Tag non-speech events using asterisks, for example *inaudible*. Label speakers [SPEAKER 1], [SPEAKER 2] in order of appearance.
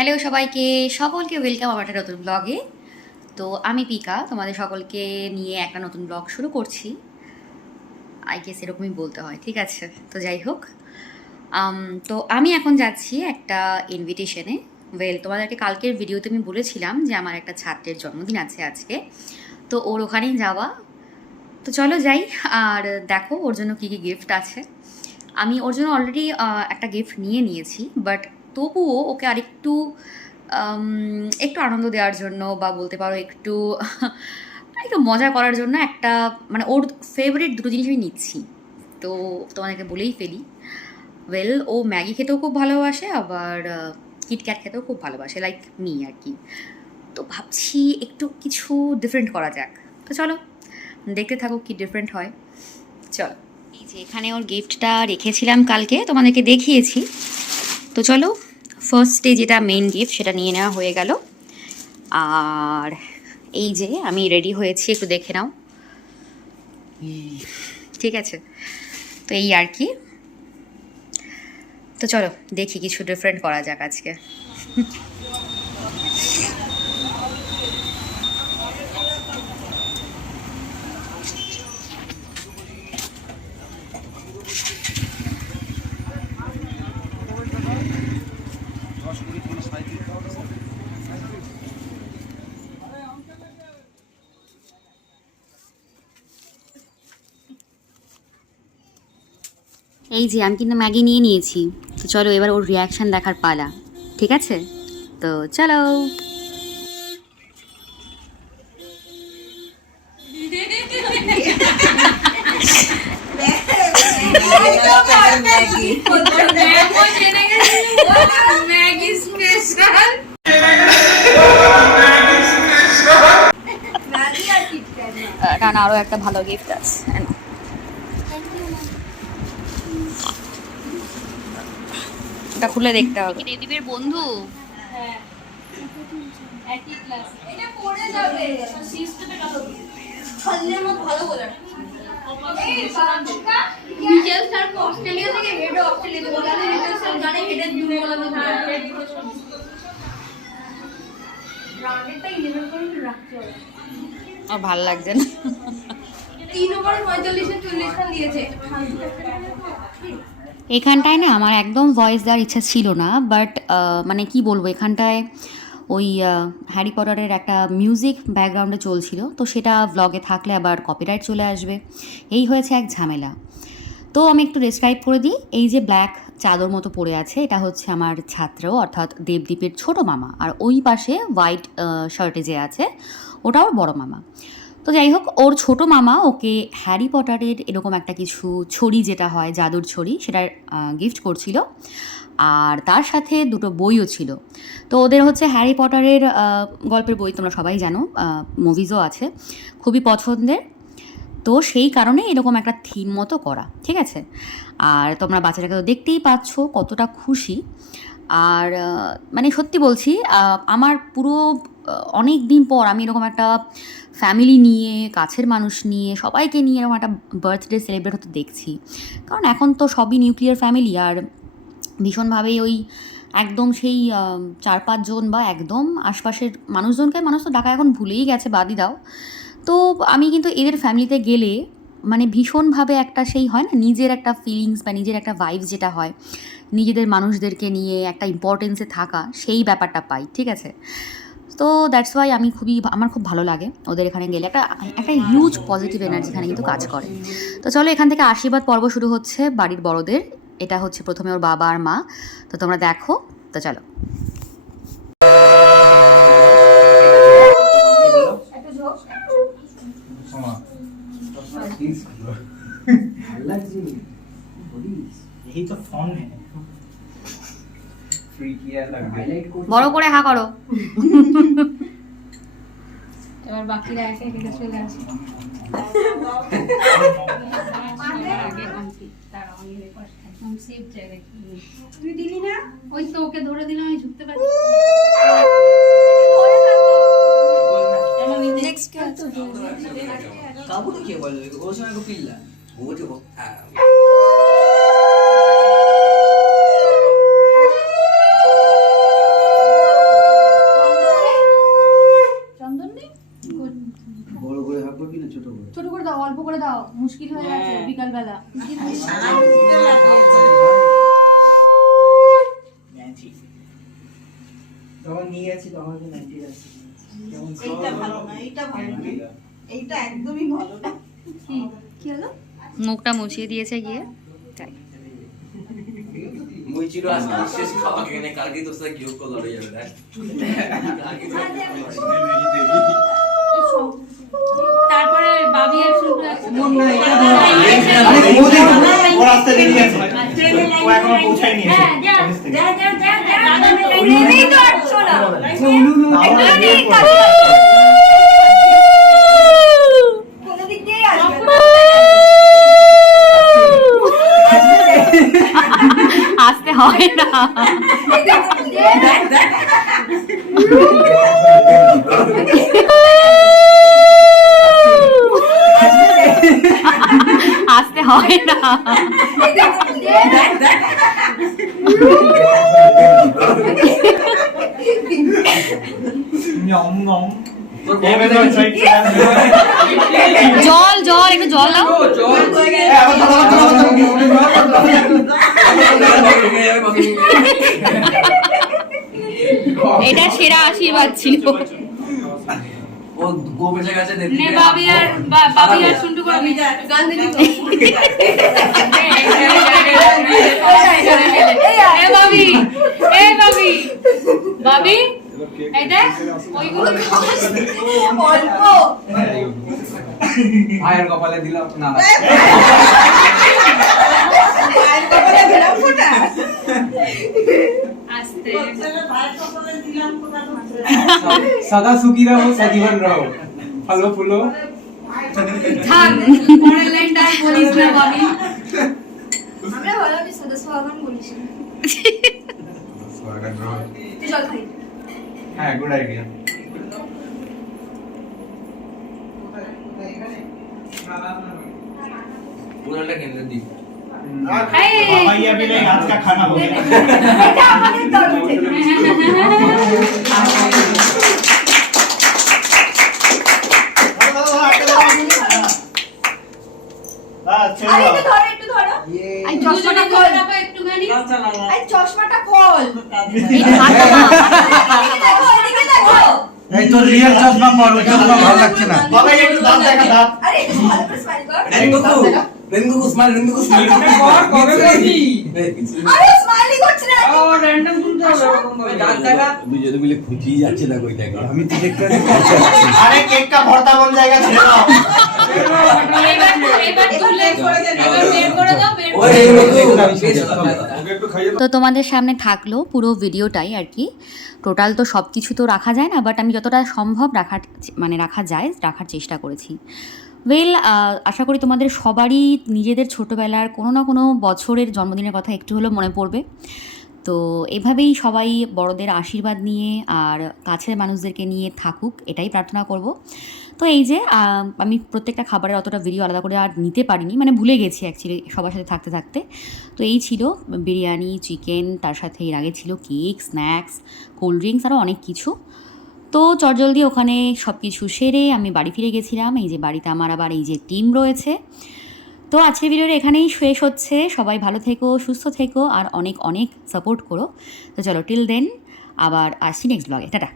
[SPEAKER 1] Hello সবাইকে, সকলকে welcome আমার একটা নতুন ব্লগে তো আমি পিকা, তোমাদের সকলকে নিয়ে একটা নতুন ব্লগ শুরু করছি। আই গেস এরকমই বলতে হয়, ঠিক আছে? তো যাই হোক তো আমি এখন যাচ্ছি একটা ইনভিটেশনে ওয়েল তোমাদেরকে কালকের ভিডিওতে আমি বলেছিলাম যে আমার একটা ছাত্রের জন্মদিন আছে আজকে। তো ওর ওখানেই যাওয়া। তো চলো যাই, আর দেখো ওর জন্য কী কী গিফট আছে। আমি ওর জন্য অলরেডি একটা গিফট নিয়ে নিয়েছি বাট তবুও ওকে আরেকটু একটু আনন্দ দেওয়ার জন্য বা বলতে পারো একটু *laughs* একটু মজা করার জন্য একটা মানে ওর ফেভারিট দুটো জিনিস আমি নিচ্ছি। তো তোমাদেরকে বলেই ফেলি। ওয়েল ও ম্যাগি খেতেও খুব ভালোবাসে, আবার কিটক্যাট খেতেও খুব ভালোবাসে লাইক মি আর কি তো ভাবছি একটু কিছু ডিফারেন্ট করা যাক। তো চলো, দেখতে থাকো কি ডিফারেন্ট হয়। চলো। এই যে এখানে ওর গিফটটা রেখেছিলাম কালকে, তোমাদেরকে দেখিয়েছি। তো চলো ফার্স্টে যেটা মেন গিফট সেটা নিয়ে নেওয়া হয়ে গেল। আর এই যে আমি রেডি হয়েছি, একটু দেখে নাও। ঠিক আছে? তো এই আর কি। তো চলো, দেখি কিছু ডিফারেন্ট করা যাক আজকে। এই যে আমি কিন্তু ম্যাগি নিয়ে নিয়েছি। তো চলো এবার ওর রিয়াকশন দেখার পালা। ঠিক আছে? তো চলো। না। না আরও একটা ভালো গিফট আছে। এটা খুলে দেখতে হবে। দেবীর বন্ধু? ভালো লাগছে না।
[SPEAKER 2] তিন ওভার পঁয়তাল্লিশে চল্লিশ দিয়েছে।
[SPEAKER 1] এখানটায় না আমার একদম ভয়েস দেওয়ার ইচ্ছা ছিল না বাট মানে কি বলব, এখানটায় ওই হ্যারি পটারের একটা মিউজিক ব্যাকগ্রাউন্ডে চলছিল, তো সেটা ব্লগে থাকলে আবার কপিরাইট চলে আসবে। এই হয়েছে এক ঝামেলা। তো আমি একটু ডেসক্রাইব করে দিই, এই যে ব্ল্যাক চাদর মতো পড়ে আছে, এটা হচ্ছে আমার ছাত্র, অর্থাৎ দেবদ্বীপের ছোট মামা, আর ওই পাশে হোয়াইট শার্টে যে আছে ওটা ওর বড় মামা। তো যাই হোক, ওর ছোট মামা ওকে হ্যারি পটারের এরকম একটা কিছু ছড়ি যেটা হয়, জাদুর ছড়ি, সেটার গিফট করছিল। আর তার সাথে দুটো বইও ছিল। তো ওদের হচ্ছে হ্যারি পটারের গল্পের বই তোমরা সবাই জানো মুভিজও আছে, খুবই পছন্দের। তো সেই কারণে এরকম একটা থিম মতো করা, ঠিক আছে? আর তোমরা বাচ্চাটাকে তো দেখতেই পাচ্ছ, কতটা খুশি। আর মানে সত্যি বলছি আমার পুরো অনেক দিন পর আমি এরকম একটা ফ্যামিলি নিয়ে, কাছের মানুষ নিয়ে, সবাইকে নিয়ে এরকম একটা বার্থডে সেলিব্রেট হতে দেখছি। কারণ এখন তো সবই নিউক্লিয়ার ফ্যামিলি আর ভীষণভাবেই ওই একদম সেই চার পাঁচজন বা একদম আশপাশের মানুষজনকে, মানুষ তো ডাকা এখন ভুলেই গেছে, বাদই দাও। তো আমি কিন্তু এদের ফ্যামিলিতে গেলে মানে ভীষণভাবে একটা সেই হয় না, নিজের একটা ফিলিংস বা নিজের একটা ভাইবস যেটা হয়, নিজেদের মানুষদেরকে নিয়ে একটা ইম্পর্টেন্সে থাকা, সেই ব্যাপারটা পাই, ঠিক আছে? তো দ্যাটস ওয়াই আমি খুবই আমার খুব ভালো লাগে ওদের এখানে গেলে। একটা একটা হিউজ পজিটিভ এনার্জি এখানে কিন্তু কাজ করে। তো চলো এখান থেকে আশীর্বাদ পর্ব শুরু হচ্ছে বাড়ির বড়দের। এটা হচ্ছে প্রথমে ওর বাবা আর মা। তো তোমরা দেখো, তো চলো।
[SPEAKER 3] এই তো ফোন
[SPEAKER 1] বড় করে হা করো।
[SPEAKER 2] এবার বাকিরা একে একে চলে আসে। তুই দিলি না? ওই তো ওকে ধরে দিলাম আমি ঝুঁকতে পারছি নেক্সট কে আছে?
[SPEAKER 4] কাবুলে কে বলে? ওর সময় পিল্লা ও যে
[SPEAKER 2] মুশকিল হয়ে গেছে
[SPEAKER 5] হ্যাঁ।
[SPEAKER 2] বিকালবেলা
[SPEAKER 3] ম্যাজিক তখন নিয়ে গেছি তখন আমি নাইনটি রাখছি কেমন
[SPEAKER 5] এইটা ভালো না এইটা ভালো না এইটা একদমই ভালো না
[SPEAKER 2] কি হলো
[SPEAKER 1] মুখটা মুছিয়ে দিয়েছে গিয়ে তাই
[SPEAKER 6] মুইচির আজকে শেষ খাওয়া কেনে কালকে তোর সাথে গিয়ে কল লড়াই যাবে দেখ কালকে
[SPEAKER 2] তারপরে বাবি আর শুরু করে
[SPEAKER 3] আরে মোদি ও রাস্তা বেরিয়ে গেছে ও এখনও পৌঁছায়নি এসে অফিস থেকে। আমার বিয়ের পরে।
[SPEAKER 5] কোনো দিক দিয়ে আসবে
[SPEAKER 1] আসতে হয় না
[SPEAKER 5] দেখ দেখ
[SPEAKER 1] আসতে হয় না জল জল একটু জল দাও এটা সেরা আশীর্বাদ ছিল।
[SPEAKER 6] ও গো বেঁচে গেছে
[SPEAKER 2] নে বাবি আর বাবি আর শুনটু করে গান দিলি এ বাবি এ বাবি। বাবি এই দেখ ওইগুলো
[SPEAKER 5] অল্প।
[SPEAKER 7] ভাইয়ের কপালে দিলাম না না।
[SPEAKER 5] কপালে দিলাম ফোঁটা।
[SPEAKER 7] সাদা সুখী রহো সজীবন রহো ফলো ফুলো।
[SPEAKER 2] থাক পরের লাইনটা বলিস না বাবি
[SPEAKER 7] হ্যাঁ গুড আইডিয়া
[SPEAKER 3] भैया भी नहीं आज का खाना हो गया
[SPEAKER 5] এটা আমাদের তরফ থেকে
[SPEAKER 3] हाँ
[SPEAKER 5] আরে একটু
[SPEAKER 3] चलो
[SPEAKER 5] ধরো একটু ধরো এই চশমাটা
[SPEAKER 2] দুজনে
[SPEAKER 5] খোল
[SPEAKER 2] করে রাখো একটুখানি
[SPEAKER 5] এই চশমাটা খোল
[SPEAKER 1] এটা হাতটা দাও।
[SPEAKER 5] এদিকে দেখো এদিকে দেখো
[SPEAKER 8] এই তো রিয়েল চশমা পর ওই চশমা ভালো লাগছে না
[SPEAKER 3] बाबा ये तो दांत देखा दांत
[SPEAKER 5] আরে একটু ভালো করে স্মাইল কর
[SPEAKER 6] রেন্দুকু
[SPEAKER 8] তো
[SPEAKER 1] তোমাদের সামনে থাকল পুরো ভিডিওটাই আর কি। টোটাল তো সবকিছু তো রাখা যায় না বাট আমি যতটা সম্ভব রাখার মানে রাখা যায় রাখার চেষ্টা করেছি। ওয়েল আশা করি তোমাদের সবারই নিজেদের ছোটোবেলার কোনো না কোনো বছরের জন্মদিনের কথা একটু হলেও মনে পড়বে। তো এভাবেই সবাই বড়দের আশীর্বাদ নিয়ে আর কাছের মানুষদেরকে নিয়ে থাকুক, এটাই প্রার্থনা করব। তো এই যে আমি প্রত্যেকটা খাবারের অতটা ভিডিও আলাদা করে আর নিতে পারিনি মানে ভুলে গেছি অ্যাকচুয়ালি সবার সাথে থাকতে থাকতে। তো এই ছিল বিরিয়ানি চিকেন তার সাথে এর আগে ছিল কেক স্ন্যাক্স কোল্ড ড্রিঙ্কস আরও অনেক কিছু। তো চটজলদি ওখানে সব কিছু সেরে আমি বাড়ি ফিরে গেছিলাম। এই যে বাড়িতে আমার আবার এই যে টিম রয়েছে। তো আজকের ভিডিওটা এখানেই শেষ হচ্ছে। সবাই ভালো থেকো, সুস্থ থেকো, আর অনেক অনেক সাপোর্ট করো। তো চলো টিল দেন আবার আসছি নেক্সট ব্লগে টাটা।